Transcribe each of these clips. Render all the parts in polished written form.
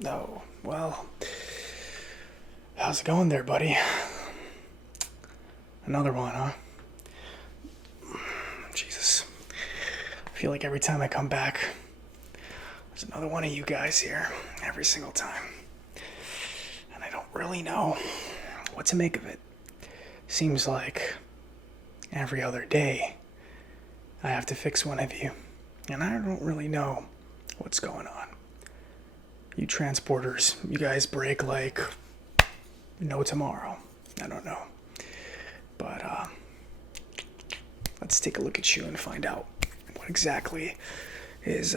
No. Well, how's it going there, buddy? Another one, huh? Jesus. I feel like every time I come back, there's another one of you guys here. Every single time. And I don't really know what to make of it. Seems like every other day I have to fix one of you. And I don't really know what's going on. You transporters, you guys break like no tomorrow. I don't know. But let's take a look at you and find out what exactly is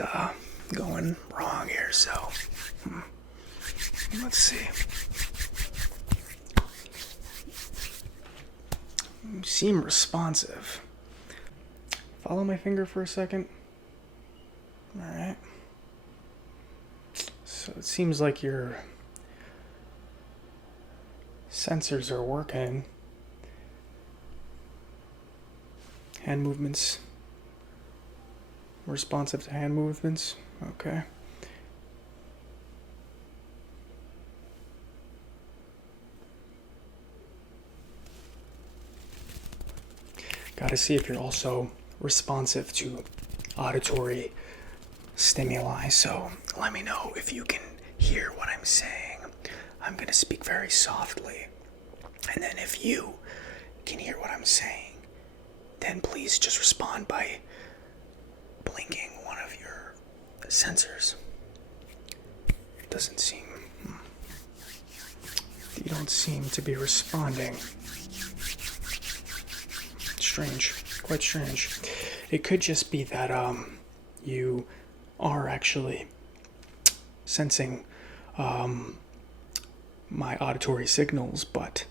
going wrong here. So, let's see. You seem responsive. Follow my finger for a second. Alright. So it seems like your sensors are working. Hand movements. Responsive to hand movements. Okay. Got to see if you're also responsive to auditory stimuli. So let me know if you can hear what I'm saying. I'm going to speak very softly. And then if you can hear what I'm saying, then please just respond by blinking one of your sensors. It doesn't seem... You don't seem to be responding. Strange. Quite strange. It could just be that you are actually sensing my auditory signals, but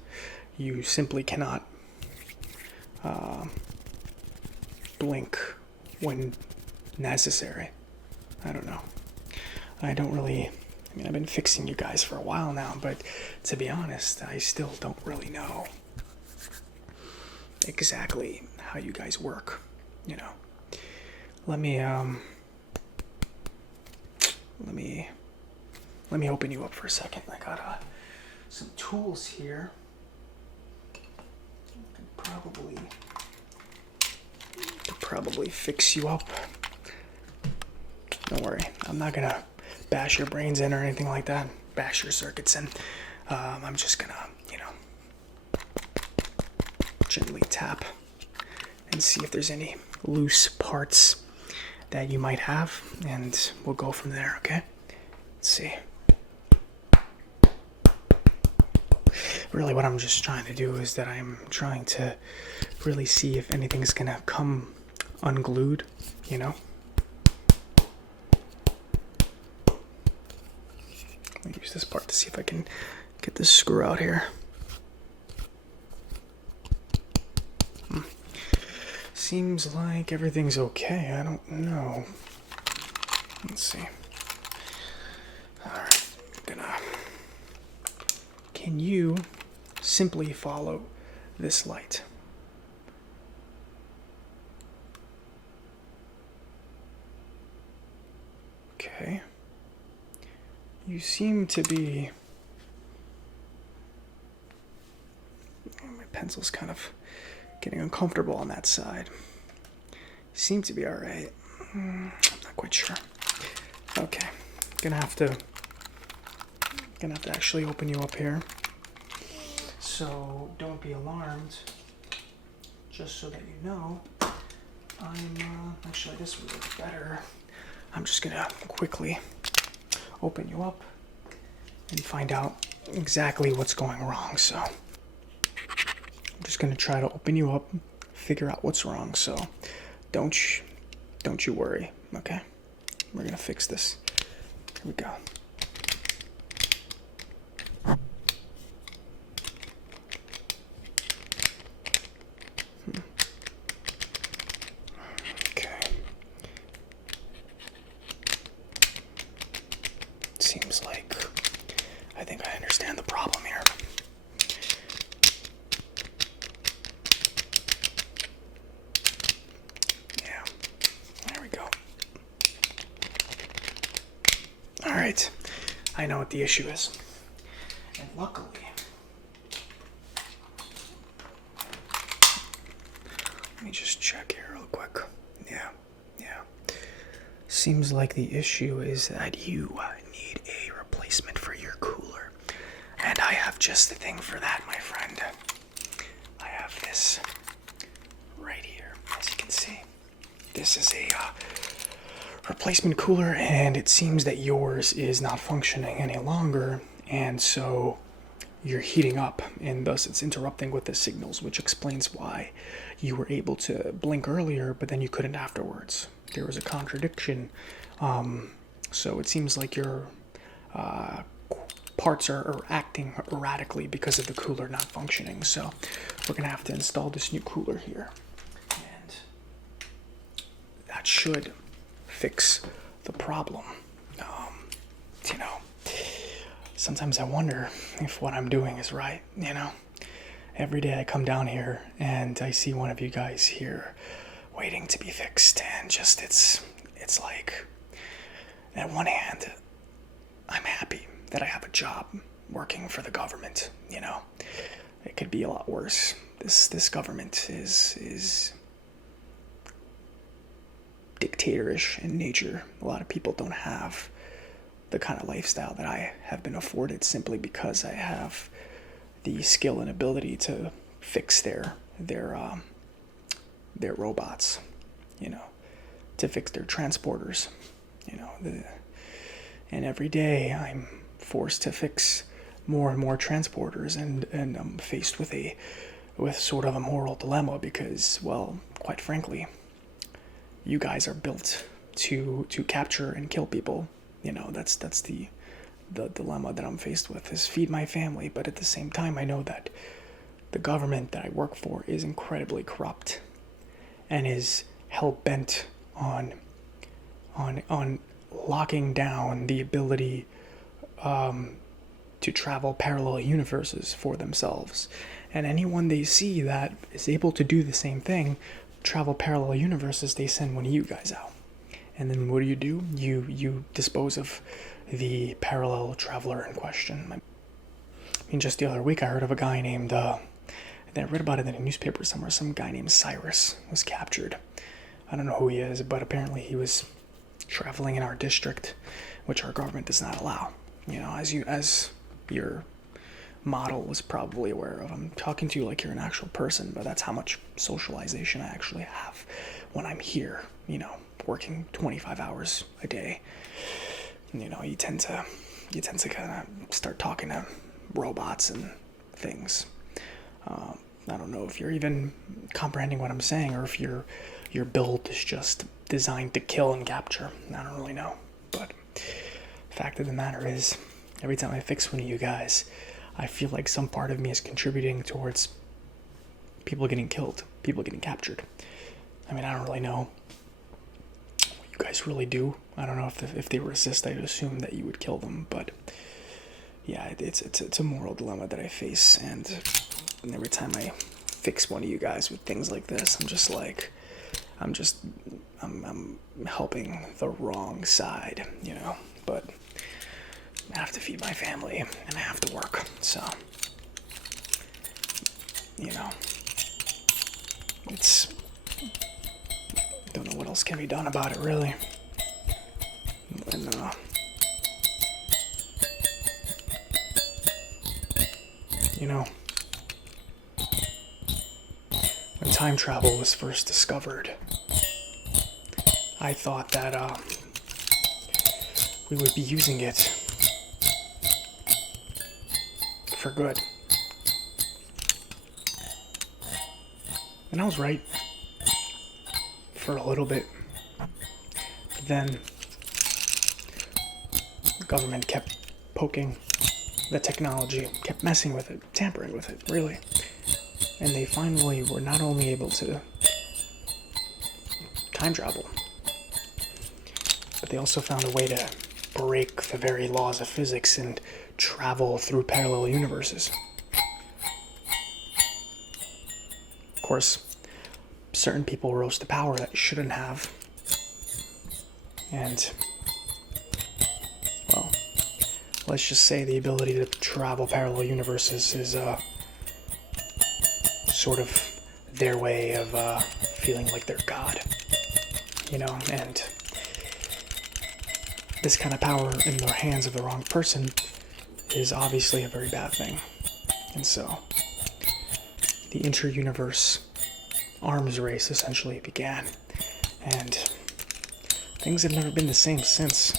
you simply cannot blink when necessary. I don't know. I don't really... I mean, I've been fixing you guys for a while now, but to be honest, I still don't really know exactly how you guys work, you know. Let me open you up for a second. I got some tools here. Probably fix you up. Don't worry, I'm not gonna bash your brains in or anything like that. Bash your circuits in. I'm just gonna, gently tap and see if there's any loose parts that you might have, and we'll go from there, okay? Let's see. Really what I'm just trying to do is that I'm trying to really see if anything's gonna come unglued, you know? Let me use this part to see if I can get this screw out here. Seems like everything's okay. I don't know. Let's see. Alright, Can you simply follow this light? Okay. You seem to be... My pencil's kind of getting uncomfortable on that side. You seem to be alright. I'm not quite sure. Okay. Gonna have to actually open you up here. So don't be alarmed. Just so that you know, I'm actually this would look better. I'm just gonna quickly open you up and find out exactly what's going wrong. So I'm just gonna try to open you up, figure out what's wrong. So don't you worry, okay? We're gonna fix this. Here we go. Okay. Seems like I think I understand the problem here. Yeah, there we go. All right, I know what the issue is. And luckily, let me just check here real quick. Yeah. Seems like the issue is that you need a replacement for your cooler. And I have just the thing for that, my friend. I have this right here, as you can see. This is a replacement cooler, and it seems that yours is not functioning any longer, and so you're heating up, and thus it's interrupting with the signals, which explains why you were able to blink earlier, but then you couldn't afterwards. There was a contradiction. So it seems like your parts are acting erratically because of the cooler not functioning. So we're going to have to install this new cooler here. And that should fix the problem. Sometimes I wonder if what I'm doing is right, Every day I come down here and I see one of you guys here waiting to be fixed, and just it's like, on one hand, I'm happy that I have a job working for the government, It could be a lot worse. This government is dictatorish in nature. A lot of people don't have the kind of lifestyle that I have been afforded simply because I have the skill and ability to fix their robots, to fix their transporters, and every day I'm forced to fix more and more transporters, and I'm faced with sort of a moral dilemma because, well, quite frankly, you guys are built to capture and kill people. That's the dilemma that I'm faced with, is feed my family, but at the same time I know that the government that I work for is incredibly corrupt and is hell-bent on locking down the ability to travel parallel universes for themselves. And anyone they see that is able to do the same thing, travel parallel universes, they send one of you guys out. And then what do? You dispose of the parallel traveler in question. I mean, just the other week I heard of a guy named, I read about it in a newspaper somewhere, some guy named Cyrus was captured. I don't know who he is, but apparently he was traveling in our district, which our government does not allow. As your model was probably aware of. I'm talking to you like you're an actual person, but that's how much socialization I actually have when I'm here, working 25 hours a day. You tend to kind of start talking to robots and things. I don't know if you're even comprehending what I'm saying, or if your build is just designed to kill and capture. I don't really know. But the fact of the matter is, every time I fix one of you guys, I feel like some part of me is contributing towards people getting killed, people getting captured. I mean, I don't really know what you guys really do. I don't know if they resist, I'd assume that you would kill them. But yeah, it's a moral dilemma that I face, and every time I fix one of you guys with things like this, I'm just like, I'm helping the wrong side, But I have to feed my family and I have to work, so it's, don't know what else can be done about it, really. And when time travel was first discovered, I thought that we would be using it for good. And I was right for a little bit. But then the government kept poking the technology, kept messing with it, tampering with it, really. And they finally were not only able to time travel, but they also found a way to break the very laws of physics and travel through parallel universes. Of course, certain people rose to power that shouldn't have. And, well, let's just say the ability to travel parallel universes is sort of their way of feeling like they're God, you know, and this kind of power in the hands of the wrong person is obviously a very bad thing. And so the inter-universe arms race essentially began, and things have never been the same since.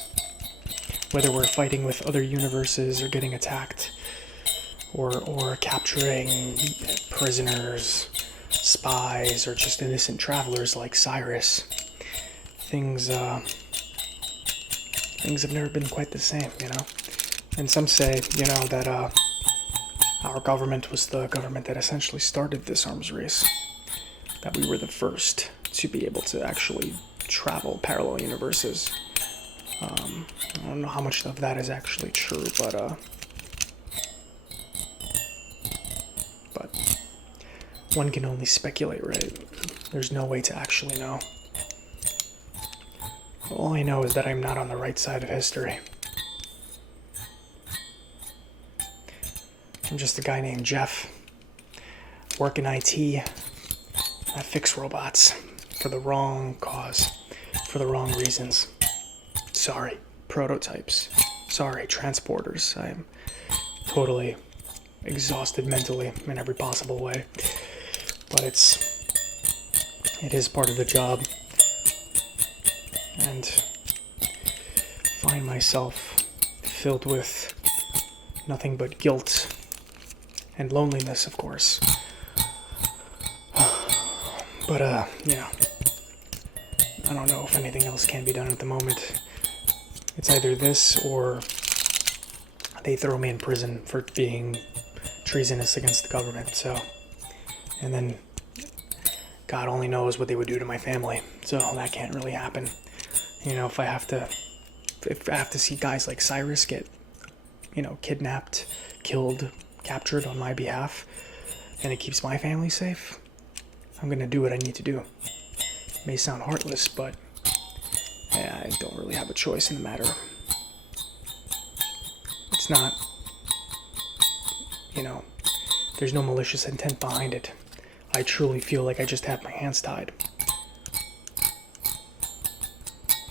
Whether we're fighting with other universes or getting attacked or capturing prisoners, spies, or just innocent travelers like Cyrus, things have never been quite the same, you know? And some say, you know, that our government was the government that essentially started this arms race. That we were the first to be able to actually travel parallel universes. I don't know how much of that is actually true, but one can only speculate, right? There's no way to actually know. All I know is that I'm not on the right side of history. I'm just a guy named Jeff. Work in IT. I fix robots for the wrong cause, for the wrong reasons. Sorry, prototypes. Sorry, transporters. I'm totally exhausted mentally in every possible way. But it is part of the job. And find myself filled with nothing but guilt and loneliness, of course. But, you know, I don't know if anything else can be done at the moment. It's either this or they throw me in prison for being treasonous against the government, so. And then God only knows what they would do to my family, so that can't really happen. You know, if I have to see guys like Cyrus get, you know, kidnapped, killed, captured on my behalf, and it keeps my family safe, I'm gonna do what I need to do. It may sound heartless, but yeah, I don't really have a choice in the matter. It's not, you know, there's no malicious intent behind it. I truly feel like I just have my hands tied.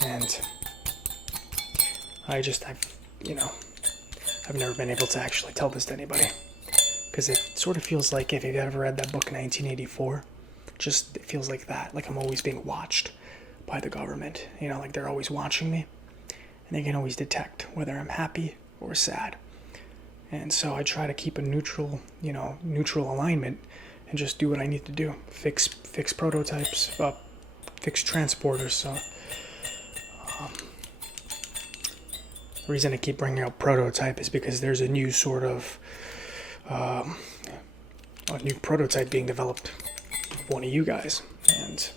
And I've never been able to actually tell this to anybody. Because it sort of feels like, if you've ever read that book in 1984, it feels like that. Like I'm always being watched by the government. You know, like they're always watching me. And they can always detect whether I'm happy or sad. And so I try to keep a neutral alignment and just do what I need to do. Fix prototypes, fix transporters. So the reason I keep bringing up prototype is because there's a new sort of a new prototype being developed, one of you guys, and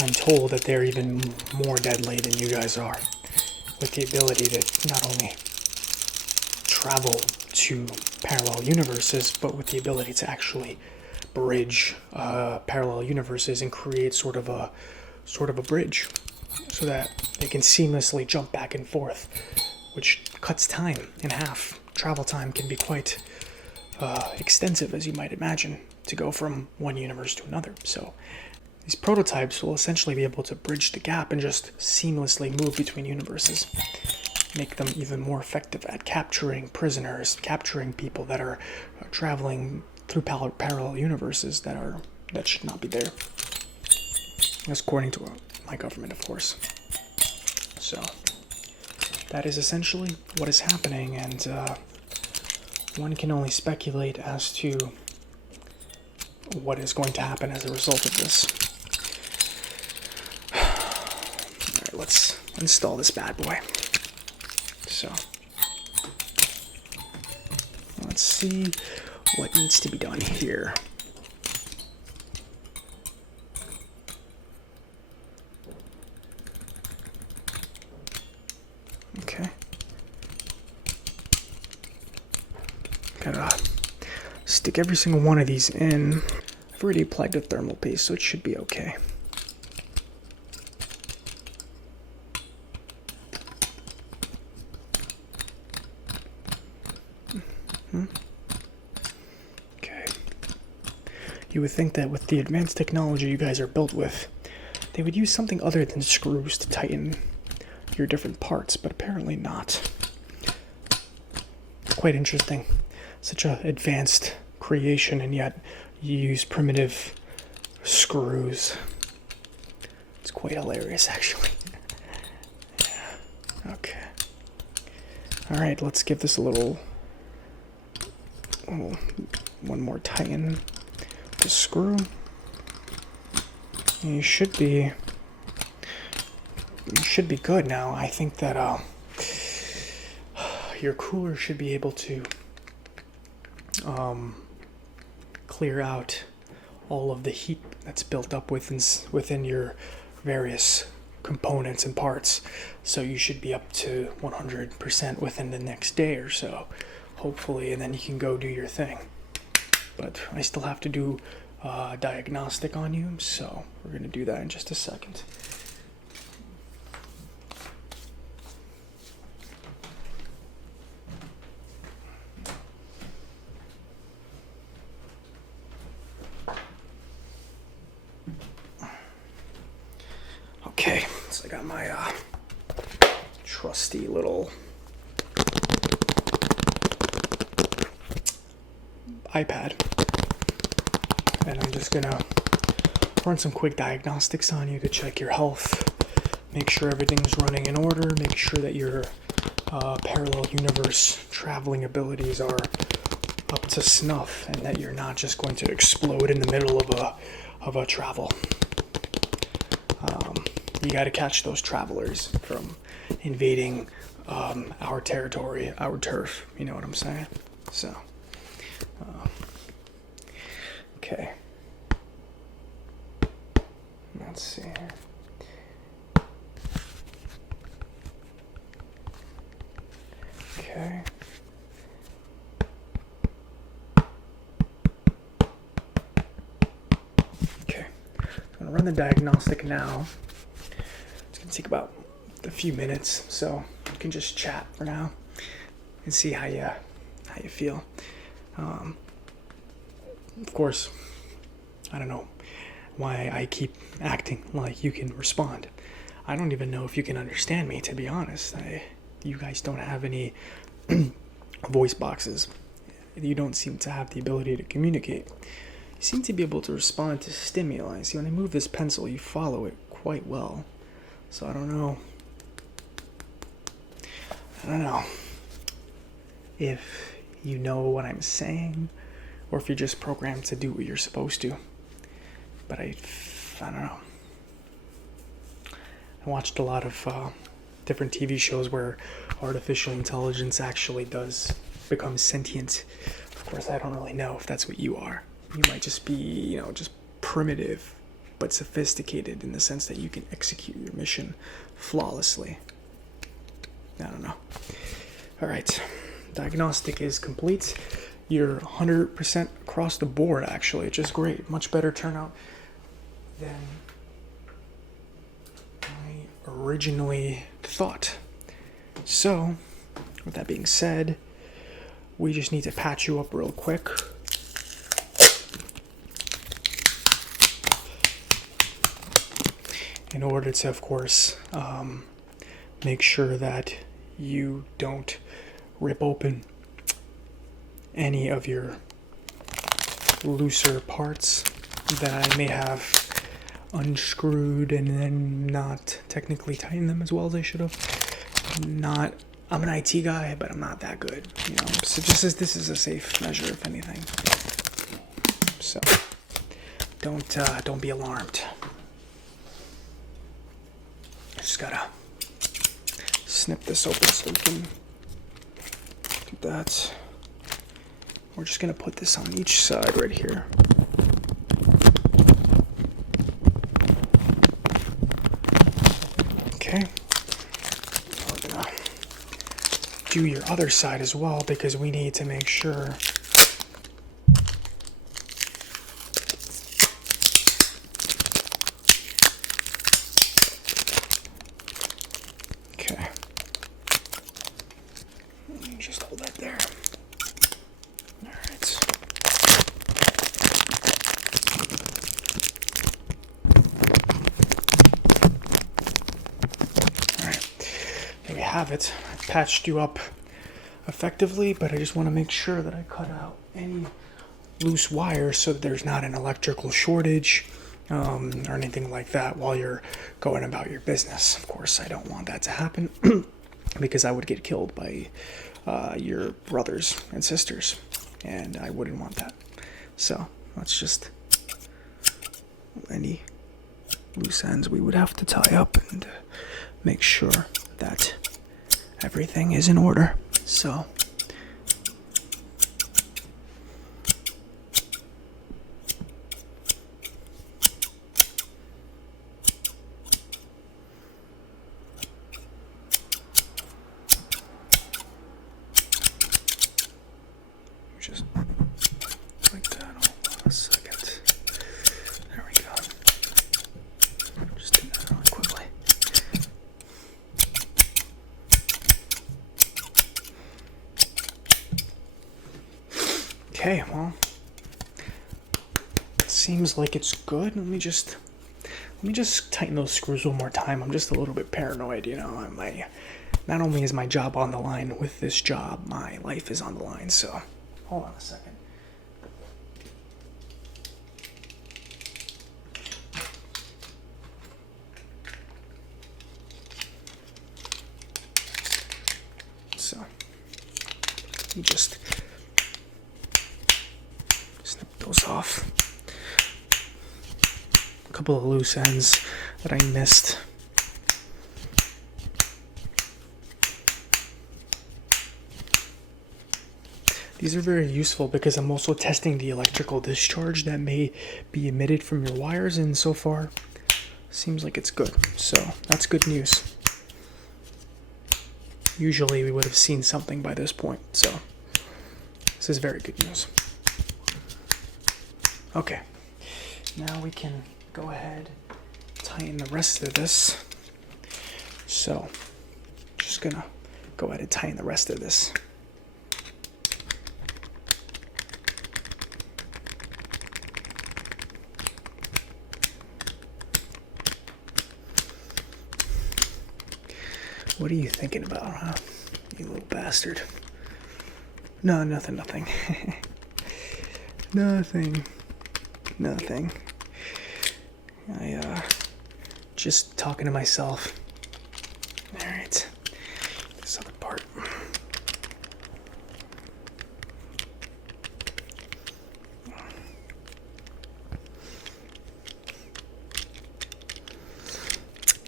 I'm told that they're even more deadly than you guys are, with the ability to not only travel to parallel universes, but with the ability to actually bridge parallel universes and create sort of a bridge, so that they can seamlessly jump back and forth, which cuts time in half. Travel time can be quite extensive, as you might imagine, to go from one universe to another. So these prototypes will essentially be able to bridge the gap and just seamlessly move between universes, make them even more effective at capturing prisoners, capturing people that are traveling through parallel universes that should not be there. That's according to my government, of course. So that is essentially what is happening, and one can only speculate as to what is going to happen as a result of this. Alright, let's install this bad boy. So, let's see what needs to be done here. Okay. Gotta stick every single one of these in. I've already applied the thermal paste, so it should be okay. Okay. You would think that with the advanced technology you guys are built with, they would use something other than screws to tighten your different parts, but apparently not. Quite interesting. Such an advanced creation, and yet you use primitive screws. It's quite hilarious, actually. Yeah. Okay. All right, let's give this a little one more tighten the screw. And you should be good now. I think that your cooler should be able to clear out all of the heat that's built up within your various components and parts. So you should be up to 100% within the next day or so, hopefully, and then you can go do your thing. But I still have to do a diagnostic on you, so we're going to do that in just a second. Okay, so I got my trusty little iPad, and I'm just gonna run some quick diagnostics on you to check your health, make sure everything's running in order, make sure that your parallel universe traveling abilities are up to snuff, and that you're not just going to explode in the middle of a travel. You got to catch those travelers from invading our territory, our turf. You know what I'm saying? So, okay. Let's see here. Okay. Okay. I'm gonna run the diagnostic now. It's gonna take about a few minutes, so you can just chat for now and see how you feel. Of course, I don't know why I keep acting like you can respond. I don't even know if you can understand me, to be honest. You guys don't have any voice boxes. You don't seem to have the ability to communicate. You seem to be able to respond to stimuli. See, when I move this pencil, you follow it quite well. So I don't know if you know what I'm saying, or if you're just programmed to do what you're supposed to. But I don't know. I watched a lot of different TV shows where artificial intelligence actually does become sentient. Of course, I don't really know if that's what you are. You might just be, just primitive, but sophisticated in the sense that you can execute your mission flawlessly. I don't know. All right. Diagnostic is complete. You're 100% across the board, actually, which is great. Much better turnout than I originally thought. So, with that being said, we just need to patch you up real quick. In order to, of course, make sure that you don't rip open any of your looser parts that I may have unscrewed and then not technically tightened them as well as I should have. I'm an IT guy, but I'm not that good, So this is a safe measure, if anything. So don't be alarmed. Just gotta snip this open so we can do that. We're just gonna put this on each side right here. Okay. We're gonna do your other side as well, because we need to make sure just hold that there. All right. All right. There we have it. I patched you up effectively, but I just want to make sure that I cut out any loose wires so that there's not an electrical shortage or anything like that while you're going about your business. Of course, I don't want that to happen because I would get killed by your brothers and sisters, and I wouldn't want that. So let's just, any loose ends we would have to tie up and make sure that everything is in order. So just like that. Hold on a second. There we go. Just do that really quickly. Okay, well, it seems like it's good. Let me just tighten those screws one more time. I'm just a little bit paranoid, you know. Not only is my job on the line with this job, my life is on the line. So, hold on a second. So, let me just snip those off. A couple of loose ends that I missed. These are very useful because I'm also testing the electrical discharge that may be emitted from your wires, and so far seems like it's good. So that's good news. Usually we would have seen something by this point, so this is very good news. Okay, now we can go ahead, tighten the rest of this. So just gonna go ahead and tighten the rest of this. What are you thinking about, huh? You little bastard. No, nothing. Nothing. Just talking to myself. Alright. This other part.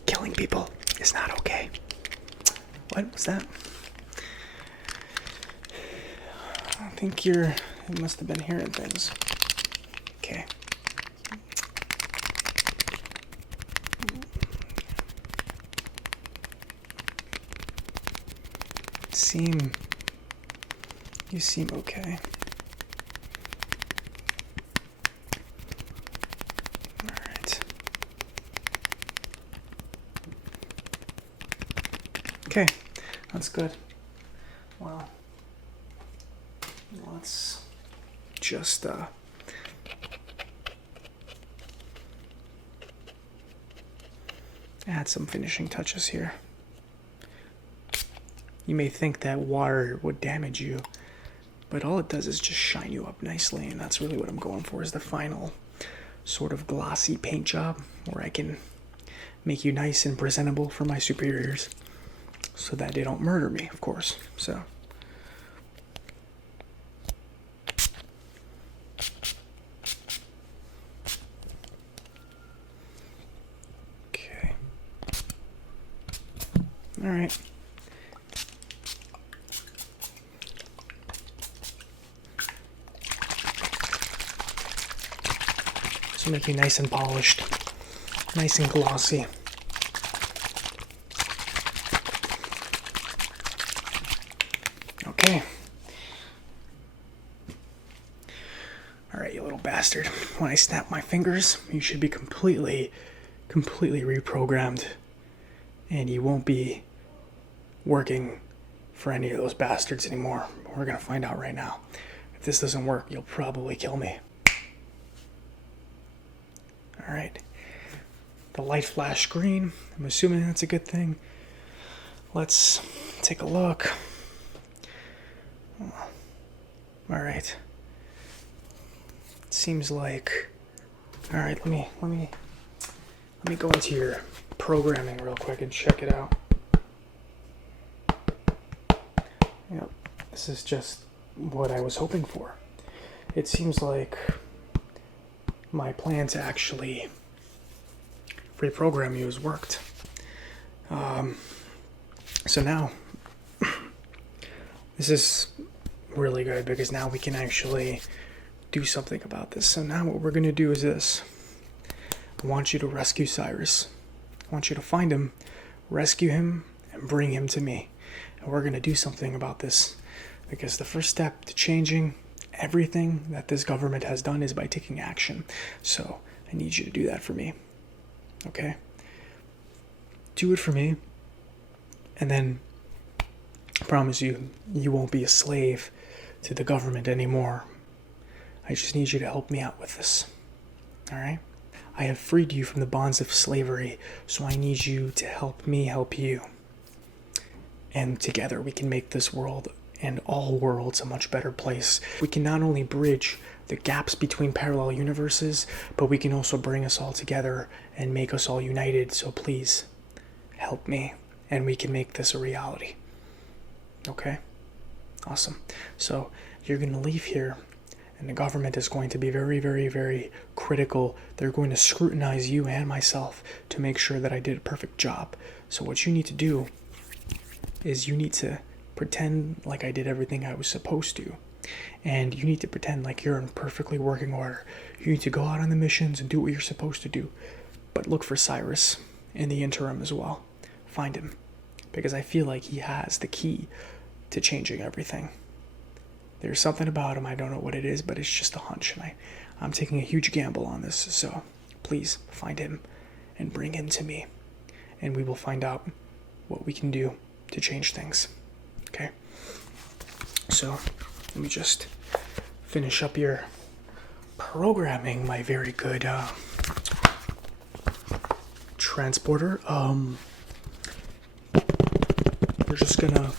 Killing people is not okay. What was that? I think you must have been hearing things. Okay. You seem okay. All right. Okay, that's good. Well, let's just add some finishing touches here. You may think that water would damage you, but all it does is just shine you up nicely, and that's really what I'm going for, is the final sort of glossy paint job where I can make you nice and presentable for my superiors so that they don't murder me, of course. So okay. All right. So make you nice and polished, nice and glossy. Okay. All right, you little bastard. When I snap my fingers, you should be completely reprogrammed, and you won't be working for any of those bastards anymore. We're gonna find out right now. If this doesn't work, you'll probably kill me. Alright. The light flashed green. I'm assuming that's a good thing. Let's take a look. Alright. Seems like... Alright, let me go into your programming real quick and check it out. Yep, this is just what I was hoping for. It seems like my plan to actually reprogram you has worked. So now, this is really good because now we can actually do something about this. So now what we're going to do is this. I want you to rescue Cyrus. I want you to find him, rescue him, and bring him to me. And we're going to do something about this. Because the first step to changing everything that this government has done is by taking action. So I need you to do that for me. Okay? Do it for me. And then I promise you, you won't be a slave to the government anymore. I just need you to help me out with this. Alright? I have freed you from the bonds of slavery, so I need you to help me help you. And together we can make this world and all worlds a much better place. We can not only bridge the gaps between parallel universes, but we can also bring us all together and make us all united. So please, help me, and we can make this a reality. Okay? Awesome. So you're going to leave here, and the government is going to be very, very, very critical. They're going to scrutinize you and myself to make sure that I did a perfect job. So what you need to do is you need to pretend like I did everything I was supposed to. And you need to pretend like you're in perfectly working order. You need to go out on the missions and do what you're supposed to do. But look for Cyrus in the interim as well. Find him. Because I feel like he has the key to changing everything. There's something about him, I don't know what it is, but it's just a hunch. And I'm taking a huge gamble on this. So please find him and bring him to me. And we will find out what we can do to change things. Okay, so let me just finish up your programming, my very good transporter. We're just gonna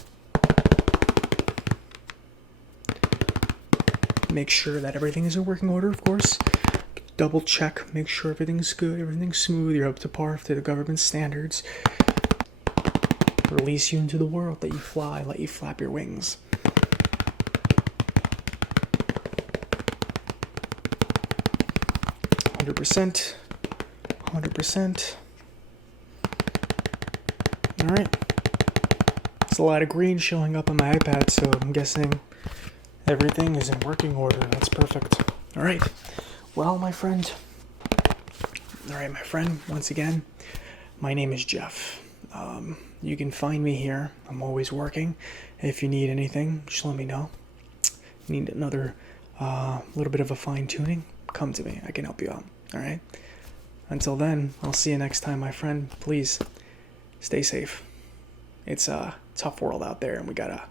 make sure that everything is in working order, of course. Double check, make sure everything's good, everything's smooth, you're up to par to the government standards. Release you into the world, let you fly, let you flap your wings. %, 100%. Alright. It's a lot of green showing up on my iPad, so I'm guessing everything is in working order. That's perfect. Alright. Well, my friend. Alright, my friend, once again, my name is Jeff. You can find me here. I'm always working. If you need anything, just let me know. Need another little bit of a fine-tuning? Come to me. I can help you out. All right? Until then, I'll see you next time, my friend. Please, stay safe. It's a tough world out there, and we gotta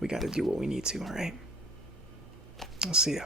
do what we need to, all right? I'll see ya.